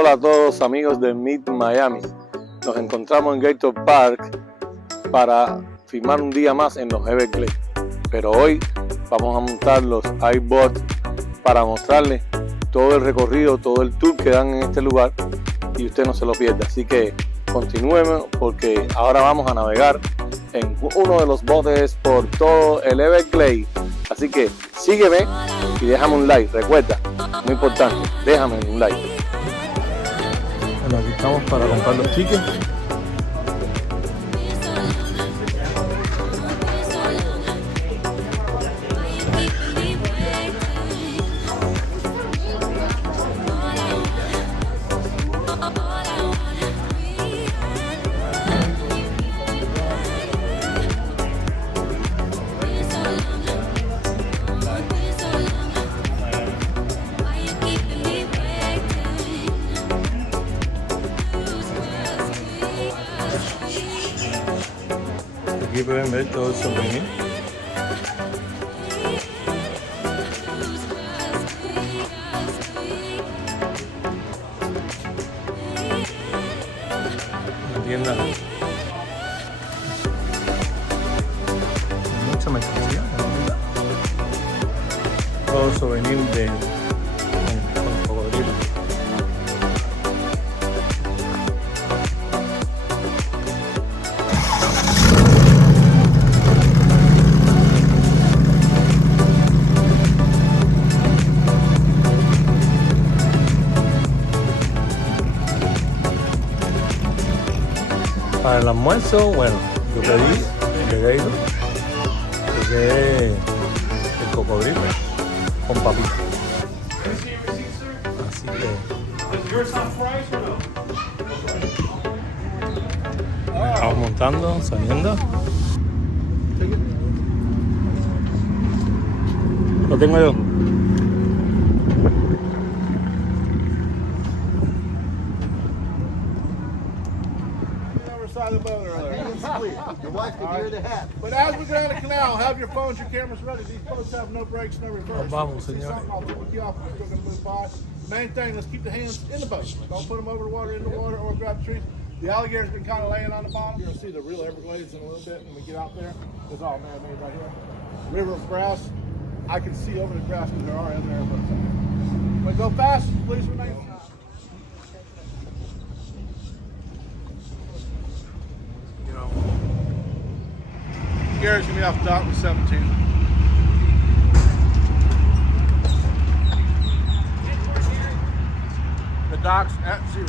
Hola a todos amigos de Meet Miami. Nos encontramos en Gator Park para filmar un día más en los Everglades. Pero hoy vamos a montar los iBots para mostrarles todo el recorrido, todo el tour que dan en este lugar y usted no se lo pierda. Así que continuemos porque ahora vamos a navegar en uno de los botes por todo el Everglades. Así que sígueme y déjame un like. Recuerda, muy importante, déjame un like. Bueno, aquí estamos para comprar los tickets. Aquí pueden ver todo el souvenir. La tienda. Mucha mercancía. Todo souvenir con cocodrilo. Para el almuerzo, bueno, yo pedí de Gator, que es el cocodrilo con papitas. Así que estamos montando, saliendo. Lo tengo yo. Side of the boat earlier. Your wife can hear the hat. But as we go down the canal, have your phones, your cameras ready. These boats have no brakes, no reverse. Vamos, See señor. something, I'll flip you off. We're still going to move by. Main thing, let's keep the hands in the boat. Don't put them over the water, in the water, or grab trees. The alligator's been kind of laying on the bottom. You're going to see the real Everglades in a little bit when we get out there. It's all man-made right here. River of grass. I can see over the grass because there are other airboats out there. But go fast, please remain. Gary's gonna be off the dock with 17. The dock's at 0.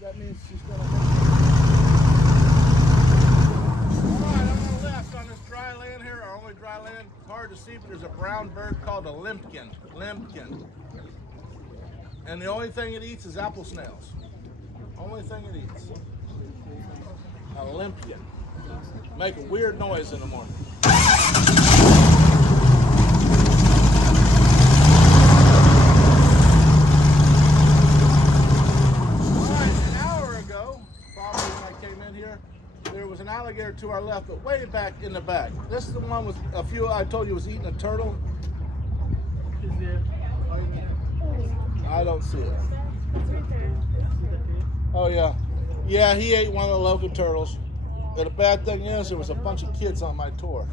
That means she's gonna Alright, on the left on this dry land here, our only dry land, it's hard to see, but there's a brown bird called a limpkin. And the only thing it eats is apple snails. Only thing it eats. A limpkin. Make a weird noise in the morning. There was an alligator to our left, but way back in the back. This is the one with a few, I told you, was eating a turtle. I don't see it. Oh, yeah. Yeah, he ate one of the local turtles. And the bad thing is, there was a bunch of kids on my tour.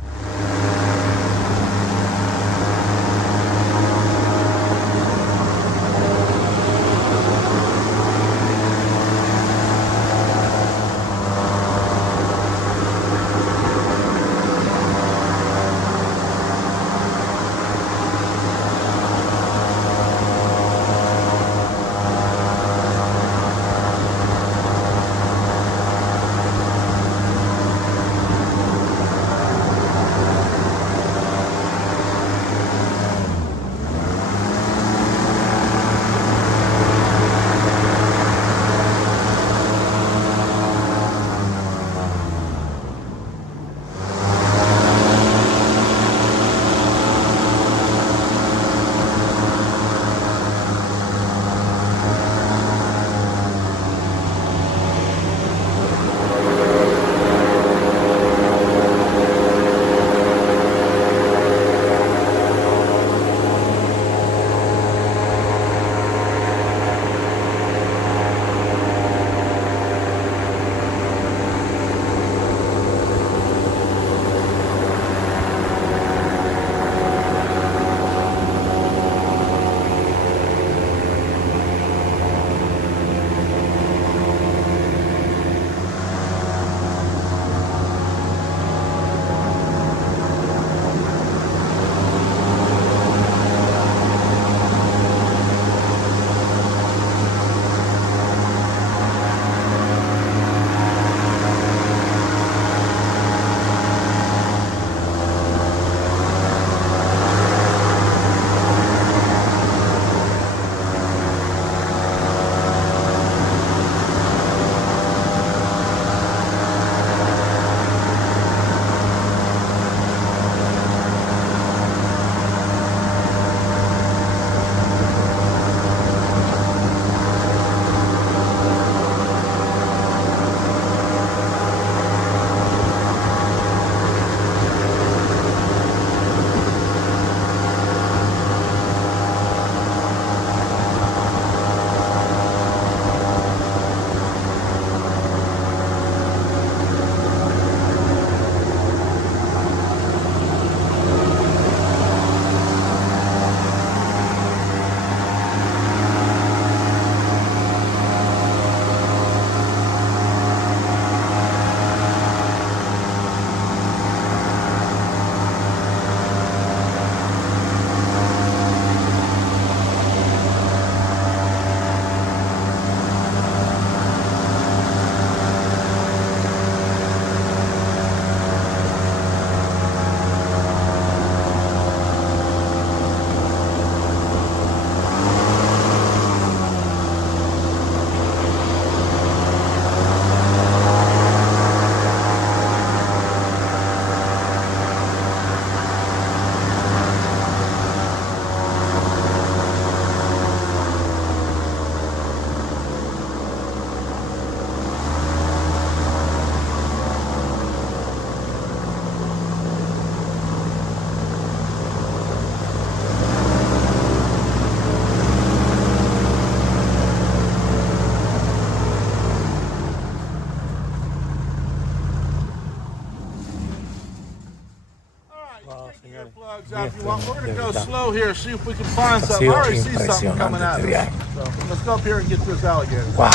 Wow, señores. Plugs out if you want. We're going to go slow here, see if we can find something. I already see something coming out of us. So let's go up here and get this alligator. Wow.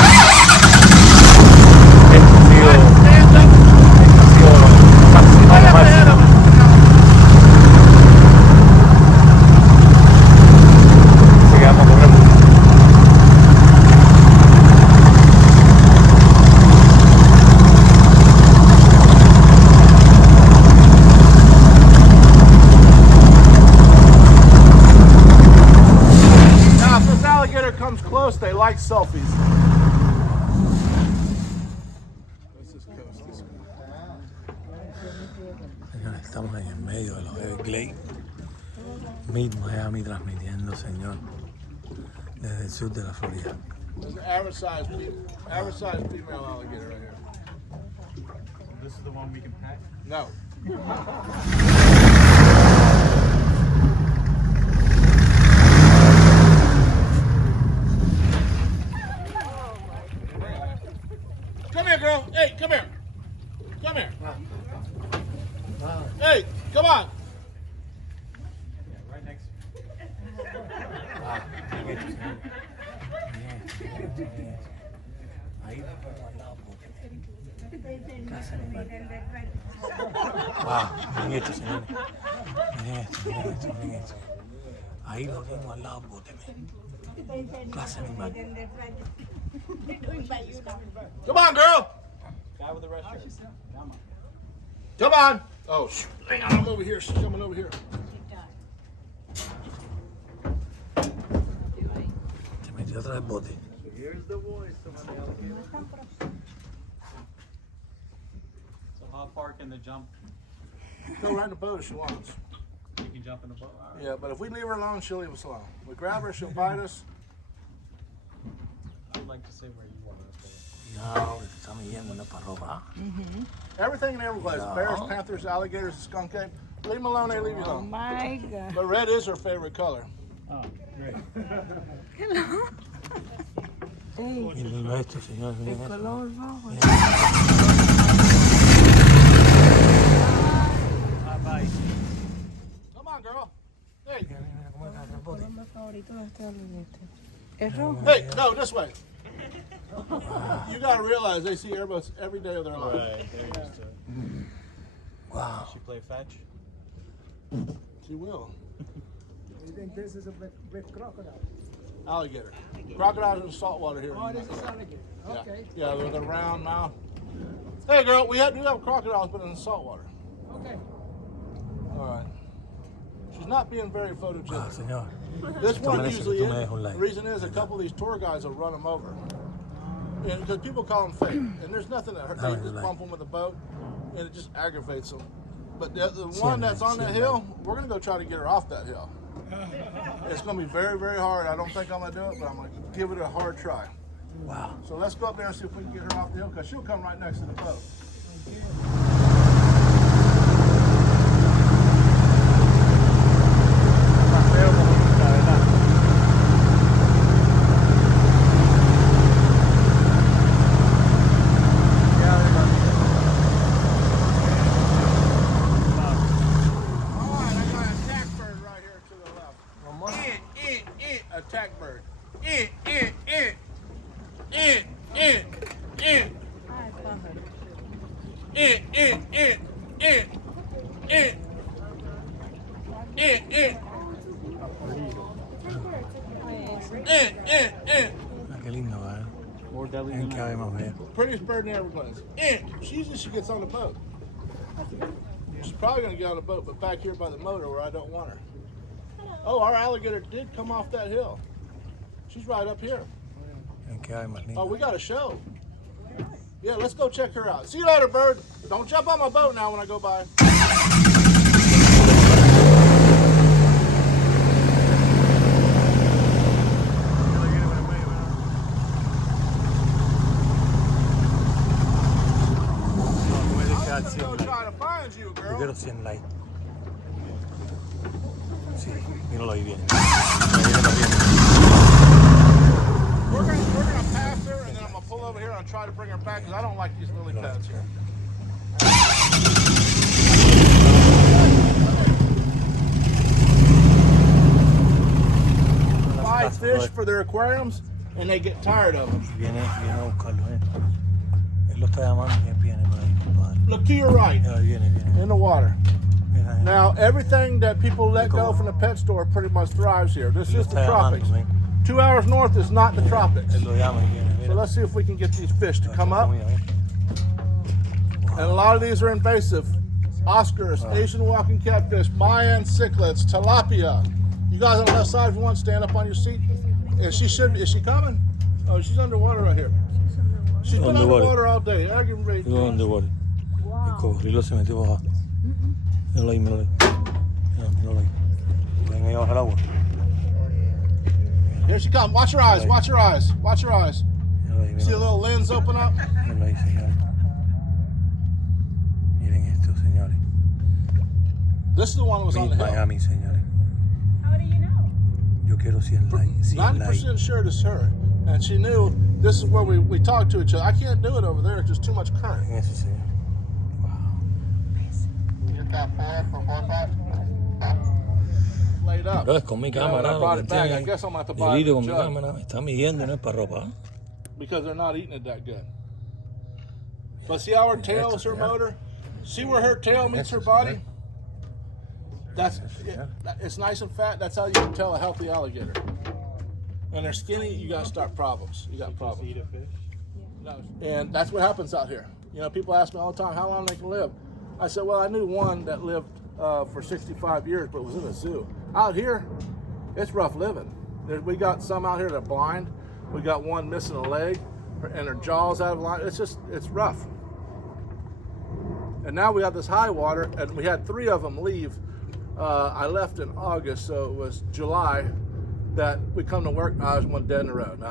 Comes close, they like selfies. Señores, estamos en el medio de los Everglades, Mid Miami, transmitiendo, señor, desde el sur de la Florida. There's an average size female alligator right here. This is the one we can pet? No. Come here, girl. Hey, come here. Come here. Hey, come on. Yeah, right next to Wow, miren esto, señores. Miren esto, miren esto, miren esto. Ahí lo tengo al lado, bote. Clase animal. Come on, girl. guy with the red shirt. Come on. Come on. Oh, shoot. Hang on, I'm over here. She's coming over here. Se metió atrás del bote. Here's the voice of the alligator. So how far can they jump? Go right in the boat if she wants. You can jump in the boat. All right. Yeah, but if we leave her alone, she'll leave us alone. We grab her, she'll bite us. I would like to say where you are. No, estamos yendo para robar. Everything in Everglades, No. bears, panthers, alligators, skunk ape. Leave them alone, they leave you Oh alone. my God. But red is her favorite color. Oh, great. Hello. Ey, Miren esto, señores, el miren esto. color rojo. Bye. Come on, girl. Hey, El color más favorito de este alligator. Es rojo. hey, no, this way. You gotta realize they see airboats every day of their life. Right, they're used to it. Wow. She play fetch? She will. You think this is a big crocodile? Alligator. Crocodiles in the saltwater here. Oh, this is alligator. Yeah. Okay. Yeah, with a round mouth. Hey, girl, do have crocodiles, but in the saltwater. Okay. All right. She's not being very Wow, photogenic. señor. This one merece- usually tú is. me dejas un like. The reason is a couple of these tour guides will run them over. Because people call them fake. And there's nothing that hurt. They Dame just like. bump them with a boat, and it just aggravates them. But the one that's on that like. hill, we're going to go try to get her off that hill. It's going to be very, very hard. I don't think I'm going to do it, but I'm going to give it a hard try. Wow. So let's go up there and see if we can get her off the hill, because she'll come right next to the boat. Attack bird. Ay, pájaro. Ah, qué lindo, ¿verdad? More deadly En than que hay más ver. Prettiest bird in the Everglades. Usually she gets on the boat. She's probably going to get on the boat, but back here by the motor where I don't want her. Oh, our alligator did come off that hill. She's right up here. En que hay más Oh, lindo. we got a show. Yeah, let's go check her out. See you later, bird. Don't jump on my boat now when I go by. I'm still trying to find you, Yo girl. quiero 100 likes. Sí, míralo ahí bien. Ahí viene corriendo. We're gonna pass her, and then I'm gonna pull over here and try to bring her back because I don't like these lily pads here. for their aquariums, and they get tired of them. Viene a buscarlo, Él lo está llamando y viene por ahí, compadre. Look to your right, Ya viene. in the water. Mira, Now, everything that people let go from the pet store pretty much thrives here. This Él lo is the está tropics. llamando, 2 hours north is not the tropics. Él lo llama y viene, So mira. let's see if we can get these fish to come up. Comida, And a lot of these are invasive. Oscars, Asian walking catfish, Mayan cichlids, tilapia. You guys on the left side, if you want, stand up on your seat. And she should be. Is she coming? Oh, she's underwater right here. She's been underwater all day. Aggravating. ¿Dónde voy? El cocodrilo se metió para abajo. Míralo ahí. Míralo ahí. Ven ahí bajo el agua. Here she comes. Watch her eyes. Watch her eyes. Watch her eyes. Míralo ahí, See a míralo. little lens open up? Míralo ahí, señores. Miren esto, señores. This is the one that was on the Mid hill. Miami, señores. How do you know? Yo quiero 100 likes. 100 likes. 90% sure it's her. And she knew this is where we talked to each other. I can't do it over there. It's just too much current. En eso, señor. Laid up. Pero es con mi You know, cámara. when I lo brought que it back, I tienen. guess I'm going to have to Yo buy lidio a con mi jug cámara. Me está midiendo, no es para ropa. because they're not eating it that good. But see how her tail is her motor? See where her tail meets her body? It's nice and fat. That's how you can tell a healthy alligator. When they're skinny, you got to start problems. You got problems. Eat a fish. No. And that's what happens out here. You know, people ask me all the time how long they can live. I said, well, I knew one that lived for 65 years, but was in a zoo. Out here, it's rough living. We got some out here that are blind. We got one missing a leg, and their jaw's out of line. It's rough. And now we got this high water, and we had 3 of them leave. I left in August, so it was July that we come to work. There's one dead in the road.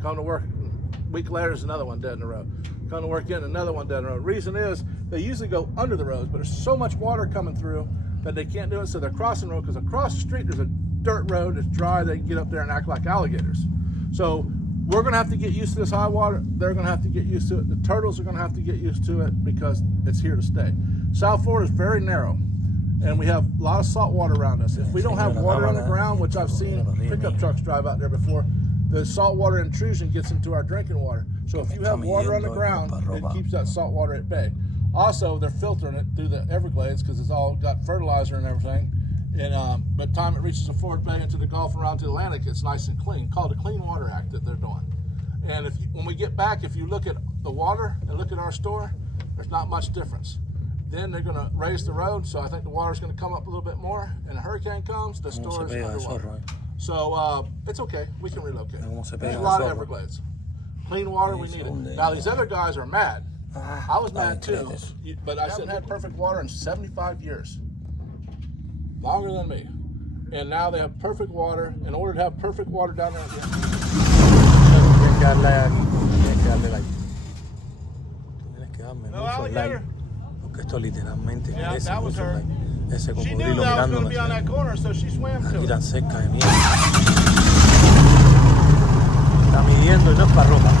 Come to work, a week later, there's another one dead in the road. Come to work again, another one dead in the road. Reason is they usually go under the roads, but there's so much water coming through that they can't do it, so they're crossing the road, because across the street there's a dirt road, it's dry, they can get up there and act like alligators. So we're gonna have to get used to this high water. They're gonna have to get used to it. The turtles are gonna have to get used to it because it's here to stay. South Florida is very narrow, and we have a lot of salt water around us. If we don't have water on the ground, which I've seen pickup trucks drive out there before, the saltwater intrusion gets into our drinking water. So if you have water on the ground, it keeps that salt water at bay. Also, they're filtering it through the Everglades because it's all got fertilizer and everything. And by the time it reaches the Florida Bay into the Gulf and around to the Atlantic, it's nice and clean. Called the Clean Water Act that they're doing. And when we get back, if you look at the water and look at our store, there's not much difference. Then they're going to raise the road, so I think the water's going to come up a little bit more. And a hurricane comes, the store is underwater. So it's okay. We can relocate. There's a lot of Everglades. Clean water, we need it. Now these other guys are mad. I was mad too, but I haven't had perfect water in 75 years. Longer than me. And now they have perfect water. In order to have perfect water down there again. No alligator. Porque esto literalmente Yeah, that was her. Ese She knew cocodrilo that I was going to mirándonos. be on that corner, so she swam to Aquí it. tan cerca de mí. Está midiendo y no es para ropa.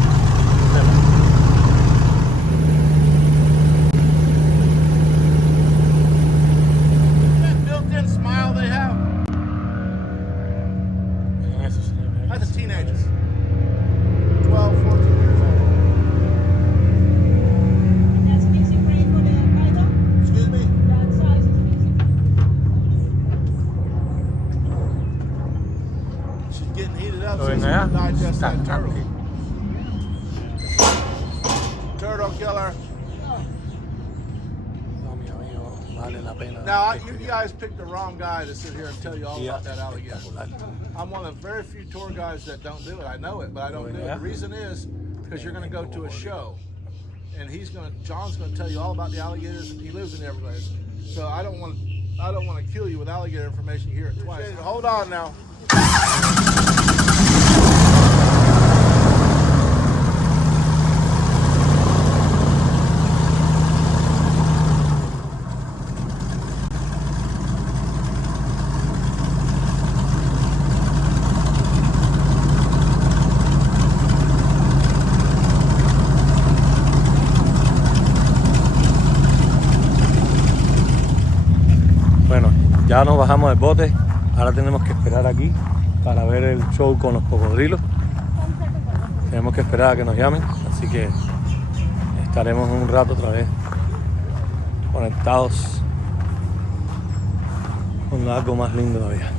That built-in smile they have. Miren eso, señor. That's a teenager. 12, 14 years old. That's an easy way for the python. Excuse me? That size is an easy. She's getting heated up, Lo so ven she allá. can digest that Está turtle. aquí. Turtle killer. No, mi amigo, vale la pena. Now, you guys picked the wrong guy to sit here and tell you all Yeah. about that alligator. Espectacular. I'm one of the very few tour guides that don't do it. I know it, but I don't do it. The reason is because you're going to go to a show, and John's going to tell you all about the alligators, and he lives in the Everglades. So I don't want to kill you with alligator information. You hear it twice. Hold on now. Bueno, ya nos bajamos del bote. Ahora tenemos que esperar aquí para ver el show con los cocodrilos. Tenemos que esperar a que nos llamen, así que estaremos un rato otra vez conectados con algo más lindo todavía.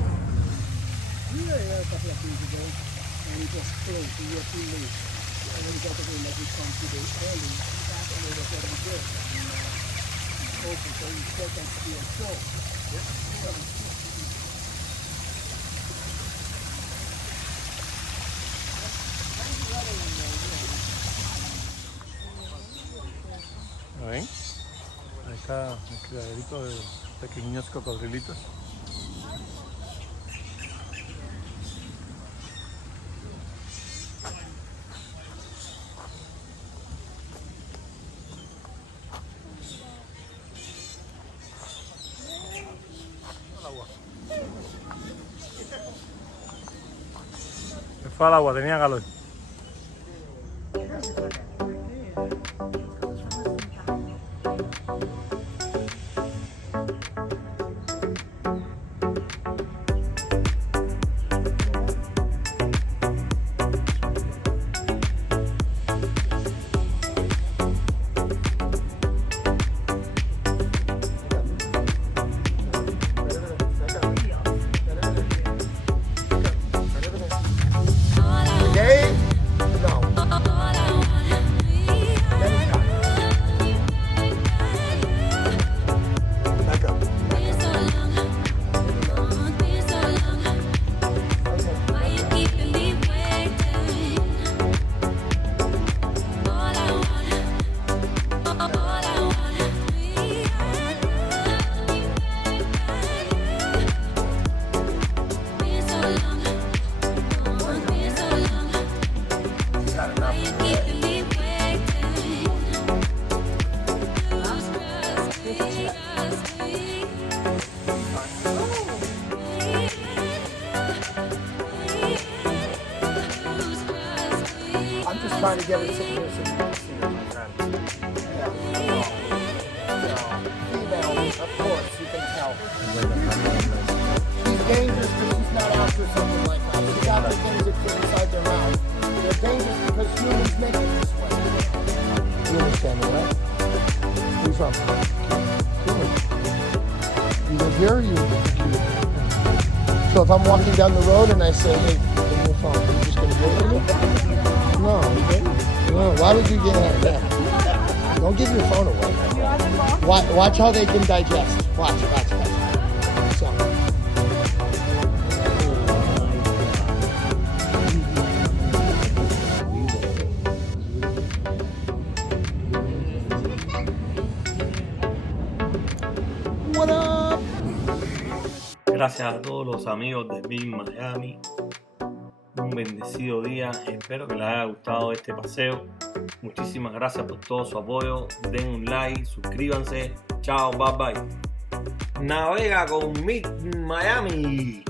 ¿Ven? Ahí está el criaderito de pequeños cocodrilitos. Se fue al agua, tenía calor. Trying to get it sitting here so you can see it, my friend. Yeah. Female, of course, you can tell. She's dangerous because she's not after something like that. She's after things that fit inside their mouth. They're dangerous because humans make it this way. You understand me, right? Where you from? Cuba. You live here or you live in Cuba? So if I'm walking down the road and I say, hey, give me your phone, are you just going to give it to me? No, why would you get out of that? Don't give your phone away. Watch how they can digest. Watch. So. What up? Gracias a todos los amigos de Big Miami. Un bendecido día, espero que les haya gustado este paseo. Muchísimas gracias por todo su apoyo. Den un like, suscríbanse. Chao, bye bye. Navega con Big Miami.